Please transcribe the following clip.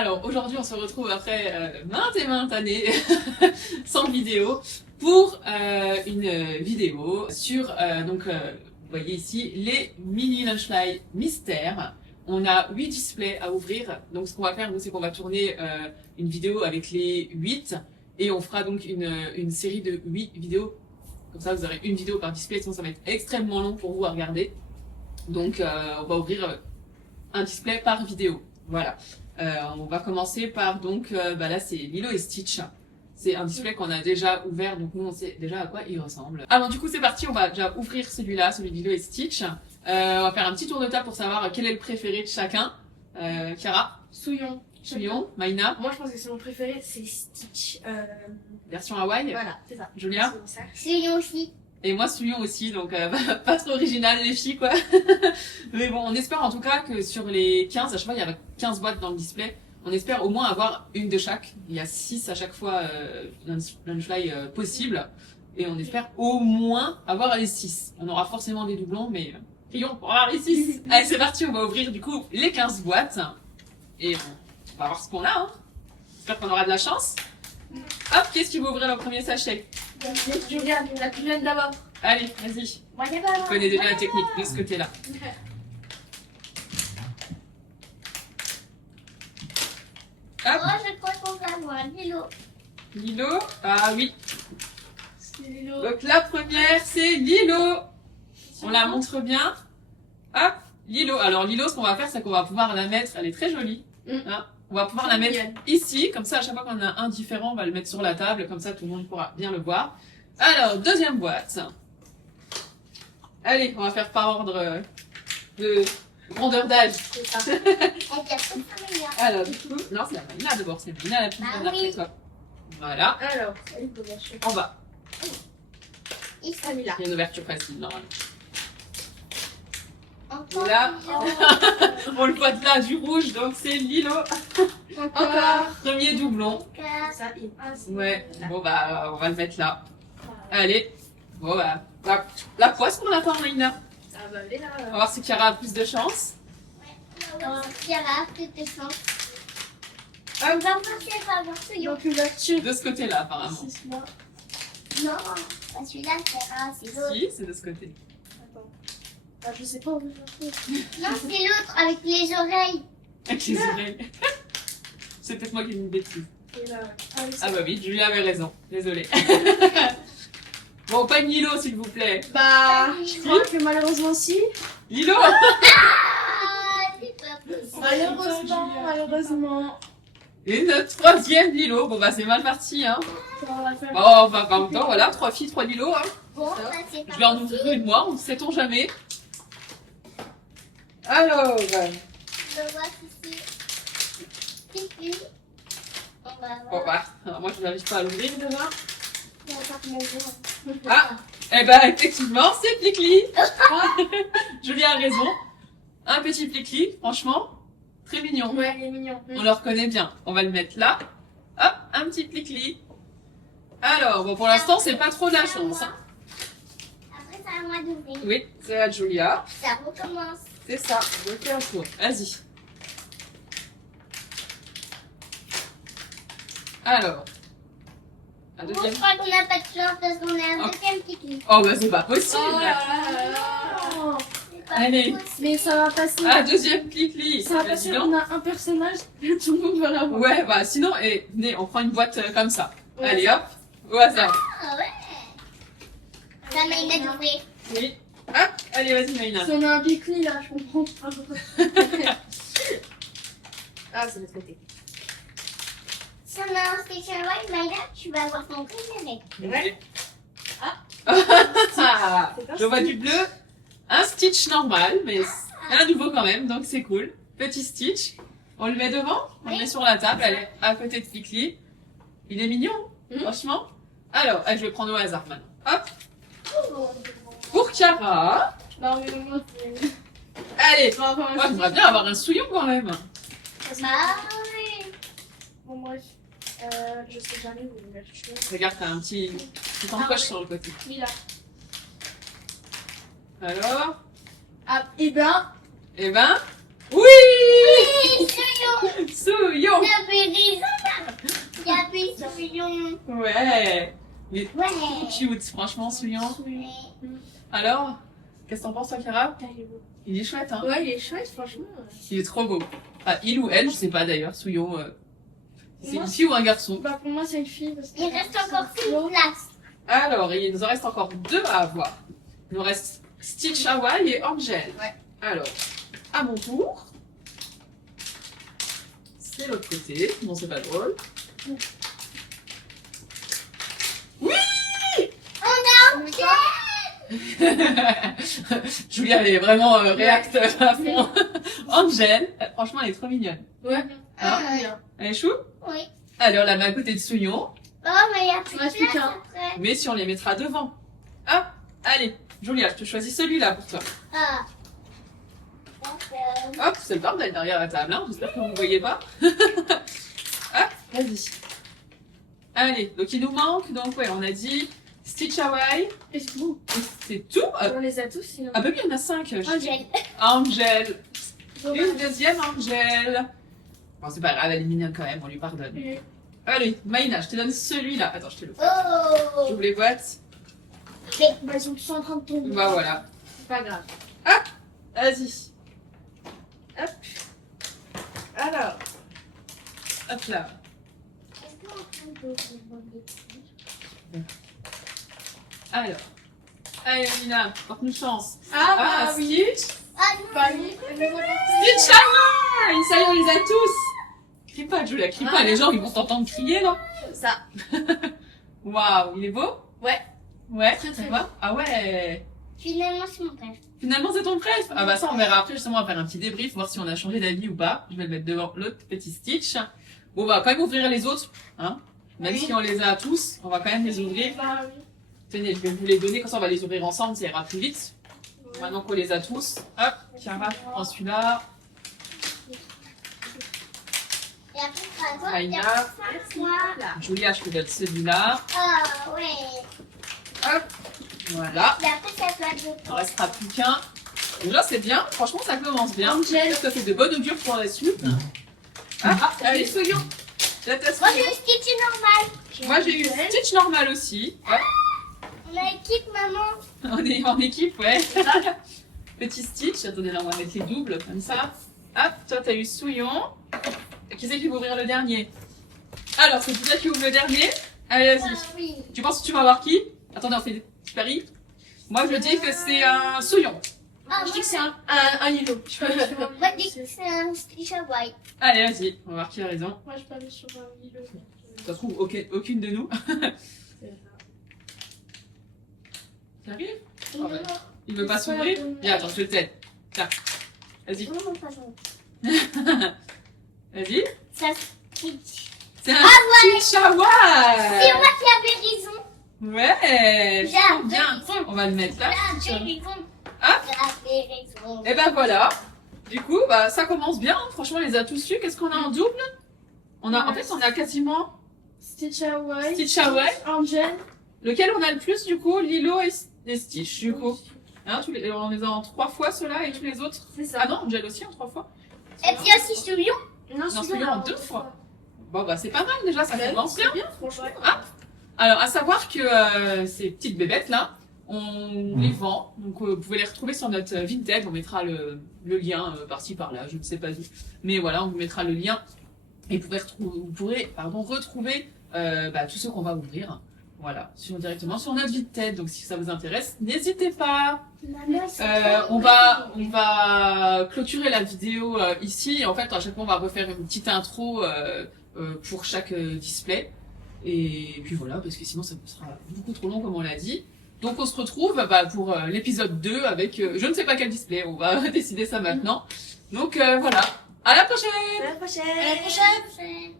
Alors aujourd'hui on se retrouve après maintes et maintes années sans vidéo pour une vidéo sur vous voyez ici les mini Lunchfly mystères. On a 8 displays à ouvrir, donc ce qu'on va faire nous c'est qu'on va tourner une vidéo avec les 8 et on fera donc une série de 8 vidéos. Comme ça vous aurez une vidéo par display, sinon ça va être extrêmement long pour vous à regarder. Donc on va ouvrir un display par vidéo. Voilà. On va commencer par donc là c'est Lilo et Stitch. C'est un display qu'on a déjà ouvert, donc nous on sait déjà à quoi il ressemble. Alors du coup c'est parti, on va déjà ouvrir celui-là, celui de Lilo et Stitch. On va faire un petit tour de table pour savoir quel est le préféré de chacun. Chiara, Souillon. Souillon, Maïna, Moi je pense que c'est mon préféré, c'est Stitch. version Hawaï, Voilà, c'est ça. Julia. C'est ça. Souillon aussi. Et moi Souillon aussi, donc pas trop original les filles quoi. Mais bon, on espère en tout cas que sur les 15, à chaque fois il y a 15 boîtes dans le display, on espère au moins avoir une de chaque. Il y a 6 à chaque fois Lunchfly possible. Et on espère au moins avoir les 6. On aura forcément des doublons, mais prions pour avoir les 6. Allez c'est parti, on va ouvrir du coup les 15 boîtes. Et on va voir ce qu'on a. Hein. J'espère qu'on aura de la chance. Hop, qu'est-ce que tu veux ouvrir le premier sachet? Julia, la plus jeune d'abord. Allez, vas-y. Moi d'abord. Je connais déjà la technique de ce côté-là. Hop, Moi, je crois qu'on va avoir Lilo. Lilo. Ah oui. C'est Lilo. Donc la première, c'est Lilo. On la montre bien. Hop, Lilo. Alors Lilo, ce qu'on va faire, c'est qu'on va pouvoir la mettre. Elle est très jolie. Hein, on va pouvoir la mettre ici. Comme ça, à chaque fois qu'on a un différent, on va le mettre sur la table. Comme ça, tout le monde pourra bien le voir. Alors, deuxième boîte. Allez, on va faire par ordre de grandeur d'âge. C'est ça. Elle a pas de meilleur. Alors, du coup, non, c'est la Marina d'abord. C'est Marina la plus Bah grande après oui. toi. Voilà, Alors, elle peut lâcher. en bas. Ils sont Celui-là. Il y a une ouverture facile, normalement. encore Là. Lilo. On le voit de là, du rouge, donc c'est Lilo. Encore. Premier doublon. Ça, il passe. Ouais, bon bah, on va le mettre là. Allez. Bon bah, la poisse qu'on attend, Marina. Ah bah, elle est là. On va voir si Chiara a plus de chance. Chiara, plus de chance. Ah, On va passer par avoir Souillon. Donc, ouverture. de ce côté-là, apparemment. 6 mois. Non, pas celui-là, Chiara, c'est l'autre. Si, c'est de ce côté. Attends. Ah, je sais pas où je vais. Non, c'est l'autre avec les oreilles. Avec les oreilles. C'est peut-être moi qui ai mis une bêtise. Et là. Ah oui, c'est Ah bah oui, Julia avait raison. Désolée. Bon, pas une Lilo, s'il vous plaît. Bah, je crois que malheureusement si. Lilo. Ah, c'est pas possible. Malheureusement. Une troisième Lilo. Bon bah, c'est mal parti, hein. On va faire. Bon, en même temps, voilà, 3 filles, 3 Lilo, hein. Bon, ça, c'est pas Je vais en ouvrir une moi, on ne sait-on jamais. Alors, Je vois ici. Pipi. On va bon voir. bah, alors moi je n'arrive pas à l'ouvrir demain. On va voir mon jour. Ah, eh ben effectivement, c'est Plicli. Julia a raison. Un petit Plicli, franchement, très mignon. Ouais, il est mignon. On le reconnaît bien. On va le mettre là. Hop, un petit Plicli. Alors, bon, pour l'instant, c'est pas trop de la chance. Hein. Après, c'est à moi d'ouvrir. Oui, c'est à Julia. Ça recommence. C'est ça, on refait un tour. Vas-y. Alors. Un Bon, deuxième. je crois qu'on n'a pas de chance parce qu'on a un Oh. deuxième Pipi. Oh, bah, c'est pas possible. Oh. C'est pas Allez. possible. Mais ça va passer. Ah, deuxième Plicli. Ça va passer. Sinon- On a un personnage et tout le monde va l'avoir. Ouais, bah, sinon, venez, on prend une boîte comme ça. Ouais. Allez, hop. Au hasard. Ah ouais. Ça m'a aidé d'ouvrir. Oui. Hop, allez, vas-y, Maïna. Si on a un Bicli là, je comprends. Ah, c'est de l'autre côté. Si on a un Stitch White, Maïla, tu vas avoir ton préféré. Ouais. Ah. Je vois du bleu. Un Stitch normal, mais un nouveau quand même, donc c'est cool. Petit Stitch. On le met devant, on le met sur la table, elle est à côté de Plicli. Il est mignon, franchement. Alors, je vais prendre au hasard maintenant. Hop, pour Chiara. Non, mais moi, c'est. Allez, Bon, enfin, moi j'aimerais bien avoir un souillon quand même. Bah oui. Bon, moi, je sais jamais où l'ouverture. Regarde, t'as un petit encoche sur le côté. Celui-là. Alors, Ah, et ben. eh ben, oui, Oui, Souillon. Souillon. Là Ouais. Il est Ouais. trop cute, franchement, Souillon. Ouais. Alors, qu'est-ce que t'en penses, toi, Kira? Il est beau. Il est chouette, hein? Ouais, il est chouette, franchement. Il est trop beau. Ah, il ou elle, je sais pas d'ailleurs, Souillon. C'est Moi, une fille ou un garçon? Bah, pour moi, c'est une fille. Parce Il reste encore une place. Alors, il nous en reste encore 2 à avoir. Il nous reste Stitch Hawaii et Angel. Ouais. Alors, à mon tour. C'est l'autre côté. Non, c'est pas drôle. Julia, elle est vraiment réacteur à fond. Angel, franchement, elle est trop mignonne. Ouais. Ah. Bien. Elle est chou? Oui. Alors, là, met à côté de Souillon. Oh, mais il y a plus Ouais, de plus place qu'un. après. Mais si on les mettra devant. Hop, allez. Julia, je te choisis celui-là pour toi. Ah. D'accord. Hop, c'est le bordel derrière la table, hein. J'espère que vous ne voyez pas. Hop, vas-y. Allez, donc il nous manque, donc ouais, on a dit Stitch Hawaii, Et c'est tout. c'est tout. On les a tous, sinon. Ah bah oui, il y en a 5. Angèle. Angel. Dommage. Une deuxième Angel. Bon, c'est pas grave, elle est mignonne quand même, on lui pardonne. Mhm. Allez, Maïna, je te donne celui-là. Attends, je te le fais. Oh. J'ouvre les boîtes. Bah, ils sont tous en train de tomber. Bah voilà. C'est pas grave. Vas-y. Hop. Alors. Hop là. Est-ce qu'on peut ouvrir des petits? Alors. Allez, Mina, porte-nous chance. Ah, oui. Stitch. Ah non. Bah, oui. Elle nous a porté. Stitch Hawaii. Ça y est, on les a tous. Crie pas, Julia, crie pas. Ah. Les gens, ils vont t'entendre crier, là. Ça. Waouh, il est beau? Ouais. Ouais, Très, ça très va? Ah ouais. Finalement, c'est mon père. Finalement, c'est ton préf. Ah bah ça, on verra après, justement, on va faire un petit débrief, voir si on a changé d'avis ou pas. Je vais le mettre devant l'autre petit Stitch. Bon, on va quand même ouvrir les autres, hein. Même Oui. si on les a tous, on va quand même les ouvrir. Bah, oui. Tenez, je vais vous les donner, comme ça on va les ouvrir ensemble, ça ira plus vite. Maintenant qu'on les a tous. Hop, Chiara, prends celui-là. Et après, tu vas voir. Aïna. Moi. Julia, je te donne celui-là. Ah ouais. Hop, voilà. Et après, ça doit Il être. ne restera plus qu'un. Déjà, c'est bien. Franchement, ça commence bien. Angel. Ça fait de bonnes augures pour la suite. Ah, allez, Souillon. Moi, j'ai une Stitch normale. Moi, j'ai eu Stitch normal aussi. Ouais. On a équipe, maman. On est en équipe, ouais. Petit Stitch. Attendez, là, on va mettre les doubles comme ça. Hop, toi, t'as eu Souillon. Qui c'est qui va ouvrir le dernier? Alors, c'est toi qui ouvre le dernier. Allez, vas-y. Ah oui. Tu penses que tu vas avoir qui? Attendez, on fait des petits paris. Moi, je dis que c'est un Souillon. Ah, Je moi, dis que c'est un îlot. moi, je dis que c'est un Stitch Hawaii. Allez, vas-y. On va voir qui a raison. Moi, je parie sur un îlot. Ça se trouve, aucune de nous. T'arrives? Ah ouais. Il veut pas s'ouvrir? Viens, attends, je t'aide. Tiens. Vas-y. Non, non, pas ça. Vas-y. Ça, Stitch. C'est un Stitch Hawaii. C'est moi qui avais raison. Ouais. J'ai trop bien. raison. On va le mettre là. J'ai raison. Ah. J'avais raison. Et ben voilà. Du coup, bah ça commence bien. Franchement, on les a tous eus. Qu'est-ce qu'on a en double? On a, en fait, on a quasiment Stitch Hawaii. Stitch Hawaii. Angel. Lequel on a le plus du coup? Lilo et Stitch du coup. Hein, on les a en 3 fois ceux-là et tous les autres. C'est ça. Ah non, Angel aussi en 3 fois. Et puis aussi Souillon. Non, celui-là en 2 fois. Bon bah c'est pas mal déjà, ça Bah, commence bien. c'est bien, franchement. Ah. Alors à savoir que ces petites bébêtes là, on les vend. Donc vous pouvez les retrouver sur notre Vinted. On mettra le lien par-ci par-là, je ne sais pas où. Mais voilà, on vous mettra le lien. Et vous pourrez retrouver tous ceux qu'on va ouvrir. Voilà, directement sur notre Vinted. Donc si ça vous intéresse, n'hésitez pas. On va clôturer la vidéo ici. En fait, à chaque fois, on va refaire une petite intro pour chaque display. Et puis voilà, parce que sinon, ça sera beaucoup trop long, comme on l'a dit. Donc, on se retrouve pour l'épisode 2 avec je ne sais pas quel display. On va décider ça maintenant. Donc, voilà. À la prochaine! À la prochaine. À la prochaine.